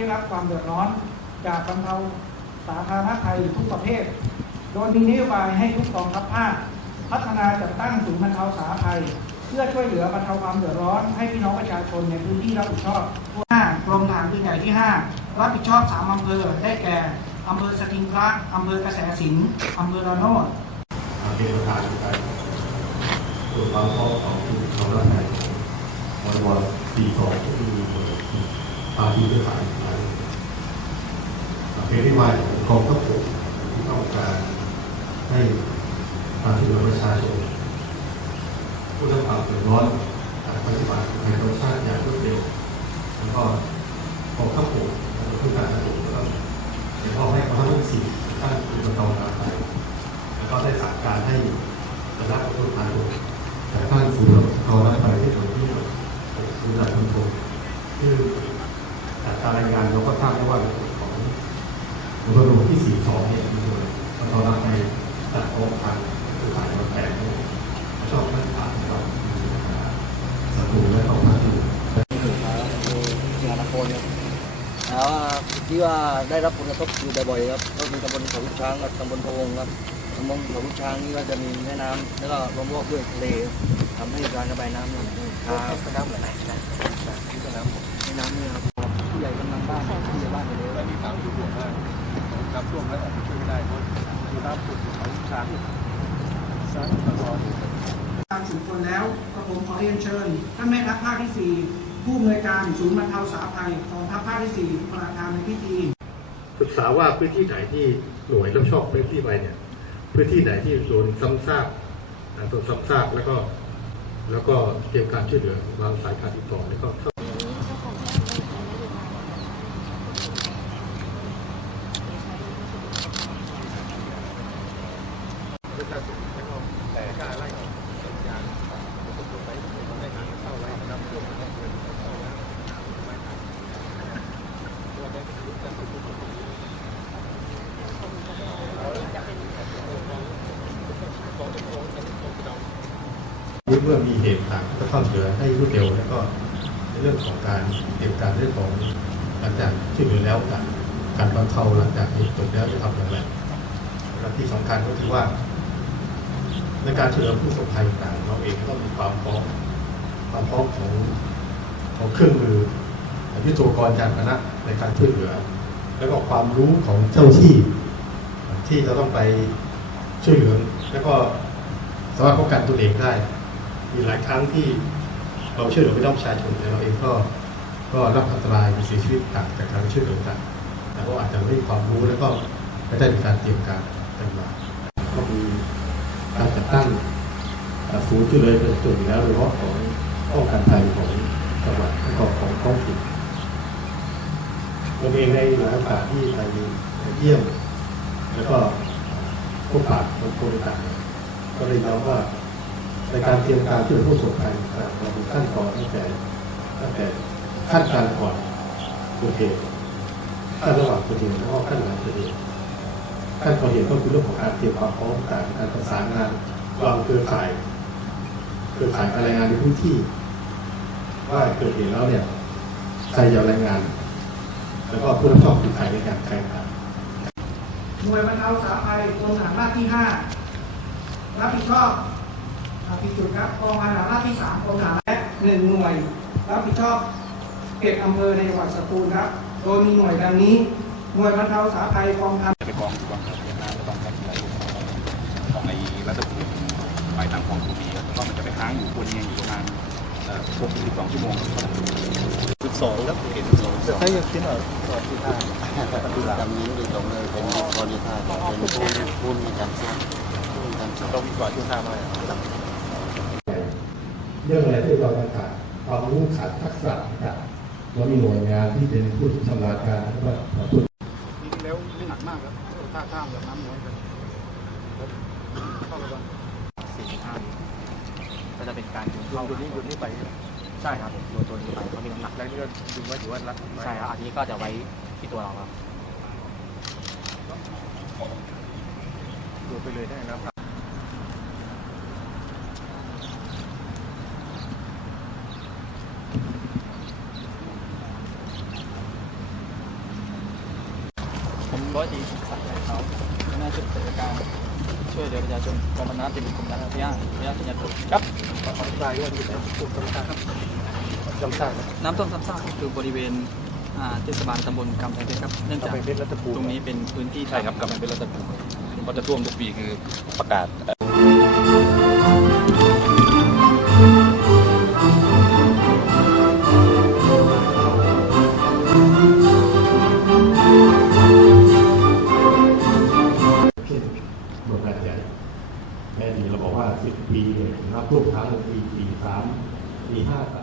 ได้รับความเดือดร้อน จากบรรเทาสาธารณภัยทุกประเภท โดยมีนโยบายให้ทุกกองทัพภาคพัฒนาจัดตั้งศูนย์บรรเทาสาธารณภัย เพื่อช่วยเหลือบรรเทาความเดือดร้อน ให้พี่น้องประชาชนในพื้นที่รับผิดชอบห้ากรมทหารปืนใหญ่ที่ 5 รับผิดชอบสามอำเภอ ได้แก่ อำเภอสติงพระอำเภอกระแสสินอำเภอระโนดเป็นประธานการตรวจความพร้อของผู้ของร่างกายวันวันปีสองก็คือ ปาทีเพื่อขายประเภทที่มาของกองทัพบกที่ต้องการให้ความช่เหลือประชาชนผู้ได้รับความเดือดร้อนจากปฏิบัติในธรรมชาติอย่างรวดเร็วแล้วก็กองทัพบกและผู้การทหารก็ต้องเดี๋ยวพอให้ความรู้สึกท่านเป็นประตองการไปแล้วก็ได้สั่งการให้คณะผู้ทานแต่ท่านศูนย์เขาได้ไปที่ตรงที่ศูนย์จ่ายคอนโทรลคือจากการรายงานเราก็ทราบได้ว่าในส่วนของ อุปกรณ์ที่สี่สองเนี่ยมีหน่วยเรารับในจัดโต๊ะทางผู้ขายรถแปดเนี่ยชอบท่านผ่านนะครับสัตว์และของท่านอยู่งานนครครับแล้วที่ว่าได้รับผลกระทบอยู่บ่อยๆครับก็คือตำบลเขาลูกช้างกับตำบลพะวงครับตำบลเขาลูกช้างนี่ก็จะมีแม่น้ำแล้วก็ล้อมรอบด้วยทะเลทำให้การระบายน้ำเนี่ยช้าก็น้ำไหลที่ก็น้ำแม่น้ำนี่ครับผู้ใหญ่กำลังบ้านผู้ใหญ่บ้านไปเลยและมีข่าวอยู่ห่วงมาก น้ำท่วมแล้วออกไปช่วยไม่ได้เพราะมีน้ำขุ่นเขาช้างสร้างตลอดการสืบคนแล้วกระผมขอเรียนเชิญท่านแม่ทัพภาคที่ 4 ผู้อำนวยการศูนย์บรรเทาสาธารณภัยของทัพภาคที่ 4 ประธานในพิธีศึกษาว่าพื้นที่ไหนที่หน่วยรับชอบพื้นที่ไปเนี่ยพื้นที่ไหนที่โดนซ้ำซากโดนซ้ำซากแล้วก็แล้วก็เตรียมการช่วยเหลือวางสายการติดต่อแล้วก็เข้า แต่กล้าไล่ออกสัญญาณผมก็ไปในหางเข้าไว้น้ำท่วมน้ำเงินเข้าแล้วไม่ทันตัวได้รู้จักทุกค เมื่อมีเหตุต่างก็เข้าเหลือให้รวดเร็วแล้วก็ในเรื่องของการเตรียมการเรื่องของหลังจากช่เหลือแล้วการบรรเทาหลังจากเหตุจบแล้วจะทำอย่างไรและที่สำคัญก็คือว่า ในการช่วยเหลือผู้ประสบภัยต่างเราเองก็ต้องมีความพร้อมความพร้อมของของเครื่องมือยุทโธปกรณ์ยานพาหนะในการช่วยเหลือ แล้วก็ความรู้ของเจ้าที่ ที่จะต้องไปช่วยเหลือ แล้วก็สามารถป้องกันตัวเองได้ มีหลายครั้งที่เราช่วยเหลือพี่น้องประชาชนแต่เราเองก็ก็รับอันตรายมีเสียชีวิตต่างจากการช่วยเหลือต่างแต่ก็อาจจะไม่มีความรู้แล้วก็ไม่ได้มีการเตรียมการกันมาก็มี การจัดตั้งศูนย์ช่วยเหลือประชาชนอยู่แล้วโดยเฉพาะของป้องกันภัยของจังหวัดและก็ของท้องถิ่นผมเองในหลายโอกาสที่ไปเยี่ยม แล้วก็พบปะกับคนต่างก็เลยย้ำว่าในการเตรียมการช่วยเหลือผู้ประสบภัยเรามีขั้นตอนตั้งแต่ตั้งแต่ขั้นการก่อนเกิดเหตุขั้นระหว่างเกิดเหตุแล้วก็ขั้นหลังเกิดเหตุ ขั้นก่อนเหตุก็คือเรื่องของการเตรียมความพร้อมการการประสานงานวางเครือข่าย เครือข่ายการรายงานในพื้นที่ ว่าเกิดเหตุแล้วเนี่ยใครจะรายงาน แล้วก็ผู้รับผิดชอบคือใครในการใครครับหน่วยบรรเทาสาธารณภัยกรมทหารราบที่5รับผิดชอบอ่าผิดจุดครับกองพันทหารราบที่3กรมทหารและหนึ่งหน่วย รับผิดชอบเขตอำเภอในจังหวัดสตูลครับ โดยมีหน่วยดังนี้ หน่วยบรรเทาสาธารณภัยกองพัน กองกองกับเวียดนามแล้องกับอะไรของในรัฐภูมิไปทางคลองสุรีแล้วก็มันจะไปค้างอยู่บนเนี้ยอยู่ประมาณหกสิบสองชั่วโมงครับจุดสองครับเห็นสองถ้ายังคิดอะตอนที่ห้าจำนี้โดยตรงเลยเป็นบริษัทเป็นผู้ผู้มีการสร้างผู้มีการสร้างมีกว่าที่ห้ามาเรื่องอะไรที่เราขาดความรู้ขาดทักษะต่างเรามีหน่วยงานที่เป็นผู้ชำนาญการแล้วก็ผู้จริงแล้วไม่หนักมากครับ ถ้าข้ามแบบน้ำน้อยกันเข้าระวังสี่ห้าก็จะเป็นการดึงเราเข้าตัวนี้ตัวนี้ไปใช่ครับตัวตัวนี้ไปเขามีน้ำหนักแล้วนี่ก็ดึงไว้ถือว่ารัดใช่ครับอันนี้ก็จะไว้ที่ตัวเราครับตัวไปเลยได้นะค รับร้อยตรีสุขศักดิ์เขาหัวหน้าชุดปฏิบัติการช่วยเหลือประชาชนกองบัญชาการติดกรมการพิยาพิยาพิยาตุครับขออธิบายว่าอยู่ในกลุ่มจำซากครับจำซากครับน้ำท่วมซ้ำซากก็คือบริเวณอ่าเทศบาลตำบลกำแพงเพชรครับ เนื่องจากกำแพงเพชรรัตภูมิตรงนี้เป็นพื้นที่ใช่ครับกำลังเป็นรัฐภูมิก็จะท่วมทุกปีคือประกาศ แม่ดีเราบอกว่า 10 ปีเนี่ยน้ำท่วมครั้งหนึ่งปี 43 ปี 53